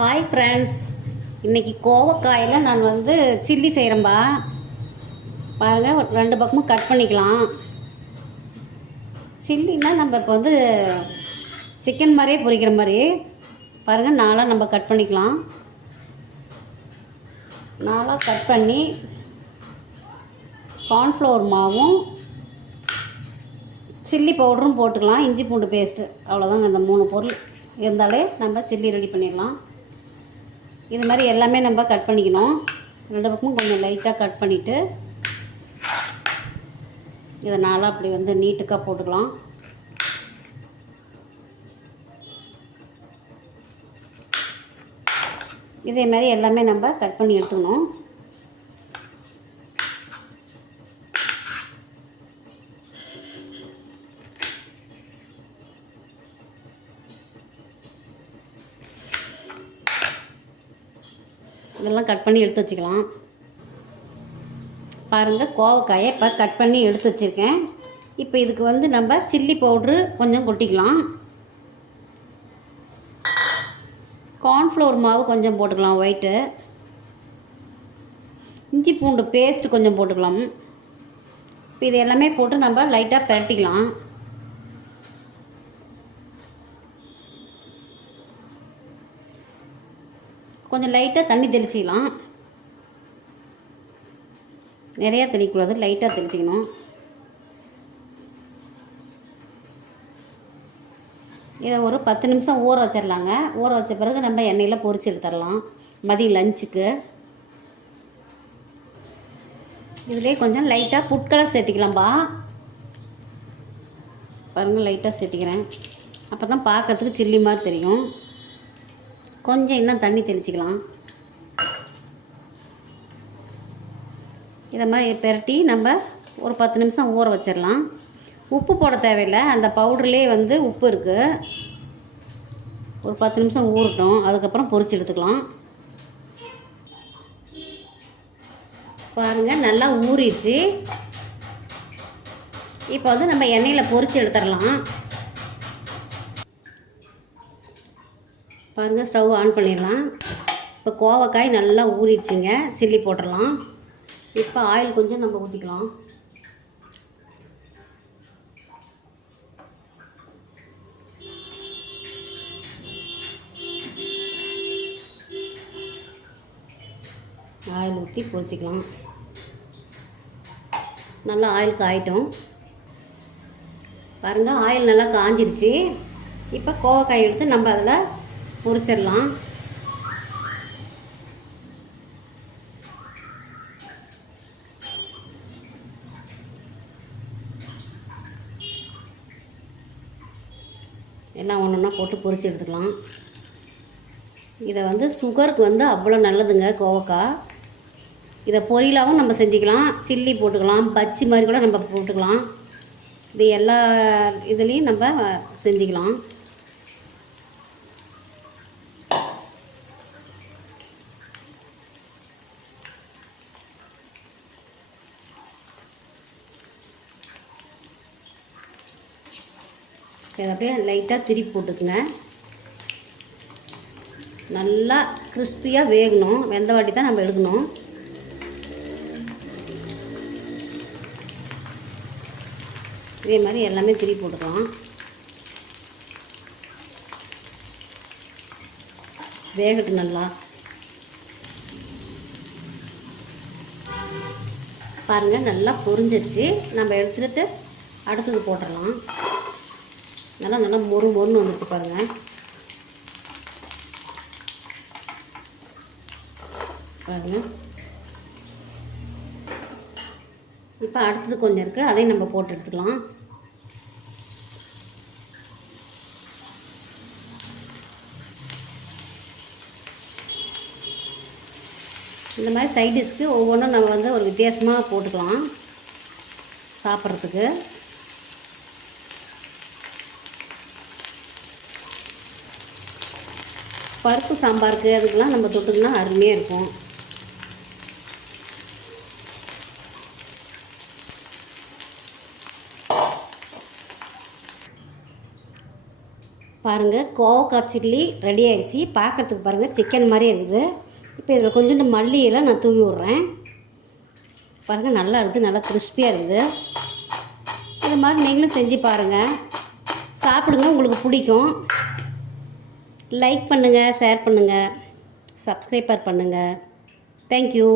Hi friends இன்றைக்கி கோவக்காயில் நான் வந்து சில்லி செய்கிறேன்பா பாருங்கள் ரெண்டு பக்கமும் கட் பண்ணிக்கலாம். சில்லின்னா நம்ம இப்போ வந்து சிக்கன் மாதிரியே பொரிக்கிற மாதிரி. பாருங்கள் நாலாக நம்ம கட் பண்ணிக்கலாம். நாலாக கட் பண்ணி கார்ன்ஃப்ளவர் மாவும் சில்லி பவுடரும் போட்டுக்கலாம். இஞ்சி பூண்டு பேஸ்ட்டு அவ்வளோதாங்க இந்த மூணு பொருள். இருந்தாலே நம்ம சில்லி ரெடி பண்ணிடலாம். இது மாதிரி எல்லாமே நம்ம கட் பண்ணிக்கணும். ரெண்டு பக்கமும் கொஞ்சம் லைட்டாக கட் பண்ணிவிட்டு இதை நாளாக அப்படி வந்து நீட்டுக்காக போட்டுக்கலாம். இதே மாதிரி எல்லாமே நம்ம கட் பண்ணி எடுத்துக்கணும். இதெல்லாம் கட் பண்ணி எடுத்து வச்சுக்கலாம். பாருங்கள் கோவக்காயை இப்போ கட் பண்ணி எடுத்து வச்சுருக்கேன். இப்போ இதுக்கு வந்து நம்ம சில்லி பவுட்ரு கொஞ்சம் கொட்டிக்கலாம். கார்ன்ஃப்ளவர் மாவு கொஞ்சம் போட்டுக்கலாம் ஒயிட்டு இஞ்சி பூண்டு பேஸ்ட் கொஞ்சம் போட்டுக்கலாம். இப்போ இது எல்லாமே போட்டு நம்ம லைட்டாக பரட்டிக்கலாம். கொஞ்சம் லைட்டாக தண்ணி தெளிச்சிக்கலாம். நிறையா தெளிக்கக்கூடாது லைட்டாக தெளிச்சிக்கணும். இதை ஒரு பத்து நிமிஷம் ஊற வச்சிடலாங்க ஊற வச்ச பிறகு நம்ம எண்ணெயில் பொறிச்சு எடுத்துடலாம் மதியம் லஞ்சுக்கு இதிலே கொஞ்சம் லைட்டாக ஃபுட் கலர் சேர்த்திக்கலாம்பா. பாருங்கள் லைட்டாக சேர்த்திக்கிறேன். அப்போ தான் பார்க்கறதுக்கு சில்லி மாதிரி தெரியும். கொஞ்சம் இன்னும் தண்ணி தெளிச்சிக்கலாம். இதை மாதிரி பெரட்டி நம்ம ஒரு பத்து நிமிஷம் ஊற வச்சிடலாம். உப்பு போட தேவையில்லை. அந்த பவுடர்லேயே வந்து உப்பு இருக்குது ஒரு பத்து நிமிஷம் ஊறட்டும். அதுக்கப்புறம் பொரிச்சு எடுத்துக்கலாம். பாருங்கள் நல்லா ஊறிடுச்சு. இப்போ வந்து நம்ம எண்ணெயில் பொறிச்சு எடுத்துடலாம். பாருங்கள் ஸ்டவ் ஆன் பண்ணிடலாம். இப்போ கோவக்காய் நல்லா ஊறிடுச்சுங்க. சில்லி போட்டுடலாம். இப்போ ஆயில் கொஞ்சம் நம்ம ஊற்றிக்கலாம் ஆயில் ஊற்றி பொரிச்சிக்கலாம். நல்லா ஆயில் காயிட்டோம் பாருங்கள் ஆயில் நல்லா காஞ்சிருச்சு. இப்போ கோவக்காய் எடுத்து நம்ம அதில் பொரிச்சிடலாம். எல்லாம் ஒன்று ஒன்றா போட்டு பொரிச்சு எடுத்துக்கலாம். இதை வந்து சுகருக்கு வந்து அவ்வளோ நல்லதுங்க கோவக்காய். இதை பொரியலாகவும் நம்ம செஞ்சுக்கலாம். சில்லி போட்டுக்கலாம். பச்சி மாதிரி கூட நம்ம போட்டுக்கலாம். இது எல்லா இதுலேயும் நம்ம செஞ்சுக்கலாம். இதை அப்படியே லைட்டாக திருப்பி போட்டுக்குங்க நல்லா கிறிஸ்பியாக வேகணும். வெந்த வாட்டி தான் நம்ம எடுக்கணும். இதே மாதிரி எல்லாமே திருப்பி போட்டுக்கலாம். வேகட்டு நல்லா. பாருங்கள் நல்லா பொரிஞ்சிச்சு நம்ம எடுத்துகிட்டு அடுத்தது போட்டுடலாம். நல்லா நல்லா மொறு மொறுன்னு வந்துச்சு பாருங்கள் பாருங்கள் இப்போ அடுத்தது கொஞ்சம் இருக்குது அதையும் நம்ம போட்டு எடுத்துக்கலாம். இந்த மாதிரி சைட் டிஷ்க்கு ஒவ்வொன்றும் நம்ம வந்து ஒரு வித்தியாசமாக போட்டுக்கலாம். சாப்பிட்றதுக்கு. பருப்பு சாம்பாருக்கு அதுக்கெல்லாம் நம்ம தொட்டுக்கனா அருமையாக இருக்கும். பாருங்கள் கோவக்காய் சில்லி ரெடி ஆயிடுச்சு. பார்க்குறதுக்கு பாருங்கள் சிக்கன் மாதிரி இருக்குது. இப்போ இதில் கொஞ்சோண்டு மல்லியெல்லாம் நான் தூவி விட்றேன். பாருங்கள் நல்லா இருக்குது நல்லா கிறிஸ்பியாக இருக்குது. இது மாதிரி நீங்களும் செஞ்சு பாருங்கள் சாப்பிடுங்க உங்களுக்கு பிடிக்கும். லைக் பண்ணுங்கள் ஷேர் பண்ணுங்கள் சப்ஸ்கிரைபர் பண்ணுங்கள் தேங்க்யூ